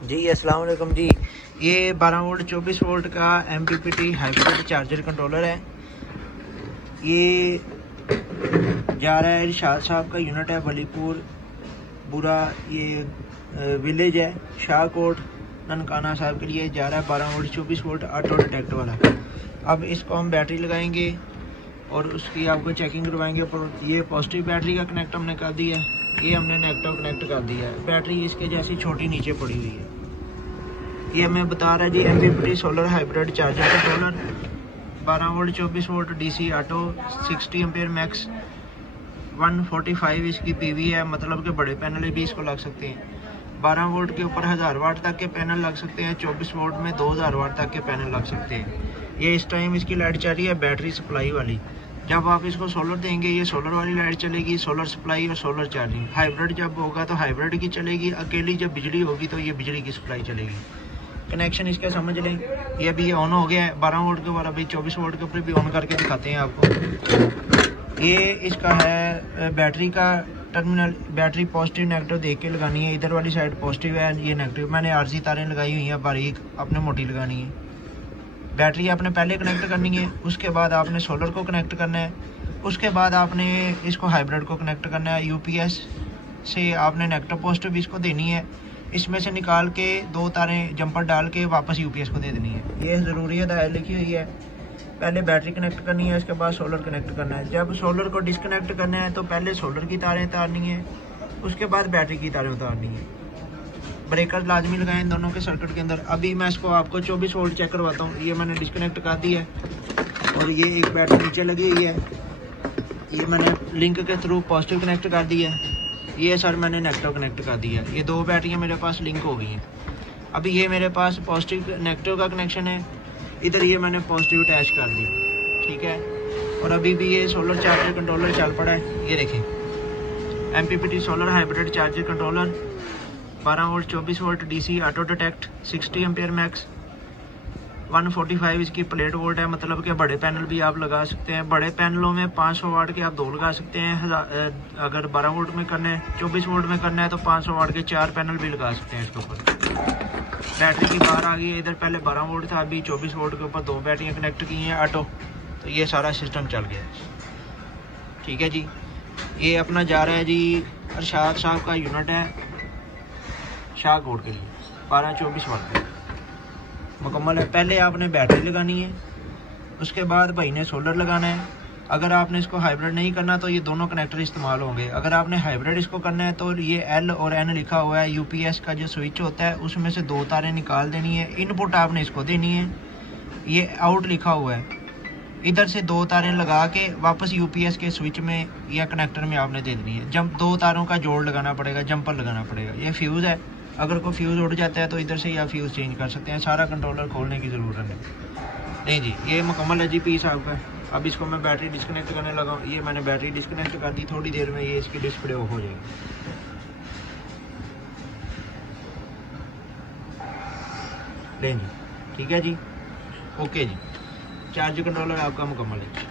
जी अस्सलाम वालेकुम जी। ये 12 वोल्ट 24 वोल्ट का MPPT हाइब्रिड चार्जर कंट्रोलर है। ये जा रहा है इरशाद साहब का यूनिट है, वलीपुर बुरा ये विलेज है, शाहकोट ननकाना साहब के लिए जा रहा है 12 वोल्ट 24 वोल्ट ऑटो डिटेक्ट वाला। अब इसको हम बैटरी लगाएंगे और उसकी आपको चेकिंग करवाएंगे। पर ये पॉजिटिव बैटरी का कनेक्ट हमने कर दिया है, ये हमने नेगेटिव कनेक्ट कर दिया है। बैटरी इसके जैसी छोटी नीचे पड़ी हुई है। ये हमें बता रहा है जी MPPT solar hybrid charger controller 12 volt 24 volt DC auto 60 ampere max 145 इसकी PV है, मतलब कि बड़े पैनल भी इसको लग सकते हैं। 12 वोल्ट के ऊपर 1000 वाट तक के पैनल लग सकते हैं, 24 वोल्ट में 2000 वाट तक के पैनल लग सकते हैं। ये इस टाइम इसकी लाइट चल रही है बैटरी सप्लाई वाली। जब आप इसको सोलर देंगे ये सोलर वाली लाइट चलेगी, सोलर सप्लाई और सोलर चार्जिंग। हाइब्रिड जब होगा तो हाइब्रिड की चलेगी, अकेली जब बिजली होगी तो ये बिजली की सप्लाई चलेगी। कनेक्शन इसका समझ लें, ये अभी ऑन हो गया है 12 वोल्ट के ऊपर, अभी 24 वोल्ट के ऊपर भी ऑन करके दिखाते हैं आपको। ये इसका है बैटरी का टर्मिनल। बैटरी पॉजिटिव नेगेटिव देख के लगानी है। इधर वाली साइड पॉजिटिव है, ये नेगेटिव। मैंने RC तारें लगाई हुई हैं बारीक, आपने मोटी लगानी है। बैटरी आपने पहले कनेक्ट करनी है, उसके बाद आपने सोलर को कनेक्ट करना है, उसके बाद आपने इसको हाइब्रिड को कनेक्ट करना है। UPS से आपने नेगेटिव पॉजिटिव इसको देनी है। इसमें से निकाल के 2 तारें जंपर डाल के वापस UPS को दे देनी है। ये ज़रूरी है लिखी हुई है। पहले बैटरी कनेक्ट करनी है, उसके बाद सोलर कनेक्ट करना है। जब सोलर को डिस्कनेक्ट करना है तो पहले सोलर की तारें उतारनी है, उसके बाद बैटरी की तारें उतारनी है। ब्रेकर लाजमी लगाएं इन दोनों के सर्किट के अंदर। अभी मैं इसको आपको 24 वोल्ट चेक करवाता हूँ। ये मैंने डिस्कनेक्ट कर दिया है और ये एक बैटरी नीचे लगी हुई है, ये मैंने लिंक के थ्रू पॉजिटिव कनेक्ट कर दिया है। ये सर मैंने नेगेटिव कनेक्ट कर दिया है। ये 2 बैटरियाँ मेरे पास लिंक हो गई हैं। अभी ये मेरे पास पॉजिटिव नेगेटिव का कनेक्शन है, इधर ये मैंने पॉजिटिव अटैच कर दी, ठीक है। और अभी भी ये सोलर चार्जर कंट्रोलर चल पड़ा है। ये देखें MPPT solar hybrid charger controller 12 volt 24 volt DC auto detect 60 ampere max 145 इसकी प्लेट वोल्ट है, मतलब कि बड़े पैनल भी आप लगा सकते हैं। बड़े पैनलों में 500 वाट के आप 2 लगा सकते हैं। अगर 12 वोल्ट में करना है, 24 वोल्ट में करना है तो 500 वाट के 4 पैनल भी लगा सकते हैं इसके ऊपर। बैटरी की बाहर आ गई है। इधर पहले 12 वोल्ट था, अभी 24 वोल्ट के ऊपर 2 बैटरियाँ कनेक्ट की हैं ऑटो। तो ये सारा सिस्टम चल गया है, ठीक है जी। ये अपना जा रहा है जी इरशाद साहब का यूनिट है शाहकोट के लिए 12-24 वाट मुकम्मल है। पहले आपने बैटरी लगानी है, उसके बाद भाई ने सोलर लगाना है। अगर आपने इसको हाइब्रिड नहीं करना तो ये दोनों कनेक्टर इस्तेमाल होंगे। अगर आपने हाइब्रिड इसको करना है तो ये L और N लिखा हुआ है। UPS का जो स्विच होता है उसमें से 2 तारें निकाल देनी है, इनपुट आपने इसको देनी है। ये आउट लिखा हुआ है, इधर से 2 तारें लगा के वापस UPS के स्विच में या कनेक्टर में आपने दे देनी है। जब 2 तारों का जोड़ लगाना पड़ेगा, जंपर लगाना पड़ेगा। ये फ्यूज़ है, अगर कोई फ्यूज़ उड़ जाता है तो इधर से आप फ्यूज़ चेंज कर सकते हैं। सारा कंट्रोलर खोलने की ज़रूरत नहीं जी। ये मुकम्मल है जी पीस आपका। अब इसको मैं बैटरी डिस्कनेक्ट करने लगा हूँ। ये मैंने बैटरी डिस्कनेक्ट कर दी, थोड़ी देर में ये इसकी डिस्प्ले ऑफ हो जाएगी। लें जी, ठीक है जी, ओके जी। चार्ज कंट्रोलर आपका मुकम्मल है।